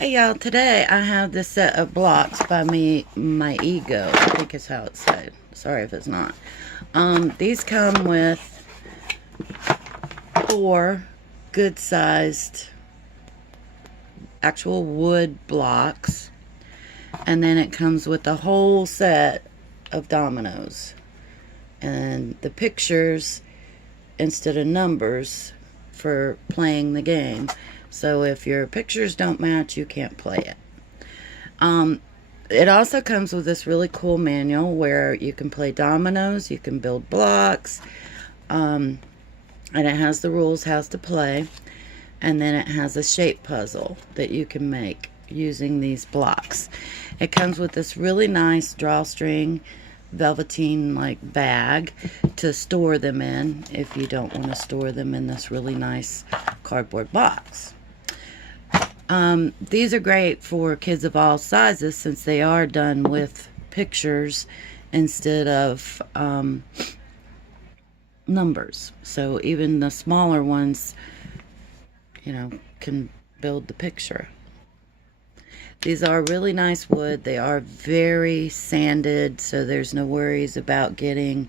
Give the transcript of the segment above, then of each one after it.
Hey y'all, today I have this set of blocks by MEIGO, I think is how it's said. Sorry if it's not. These come with 4 good-sized actual wood blocks, and then it comes with a whole set of dominoes. And the pictures instead of numbers for playing the game. So if your pictures don't match, you can't play it. It also comes with this really cool manual where you can play dominoes, you can build blocks, and it has the rules how to play. And then it has a shape puzzle that you can make using these blocks. It comes with this really nice drawstring velveteen like bag to store them in if you don't want to store them in this really nice cardboard box. These are great for kids of all sizes since they are done with pictures instead of numbers. So even the smaller ones, you know, can build the picture. These are really nice wood. They are very sanded, so there's no worries about getting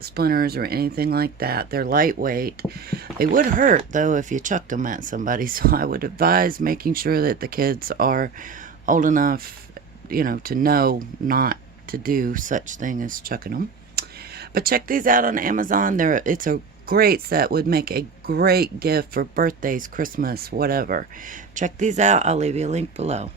splinters or anything like that. They're lightweight. They would hurt though if you chucked them at somebody, so I would advise making sure that the kids are old enough, you know, to know not to do such thing as chucking them. But check these out on Amazon. It's a great set, would make a great gift for birthdays, Christmas, whatever. Check these out. I'll leave you a link below.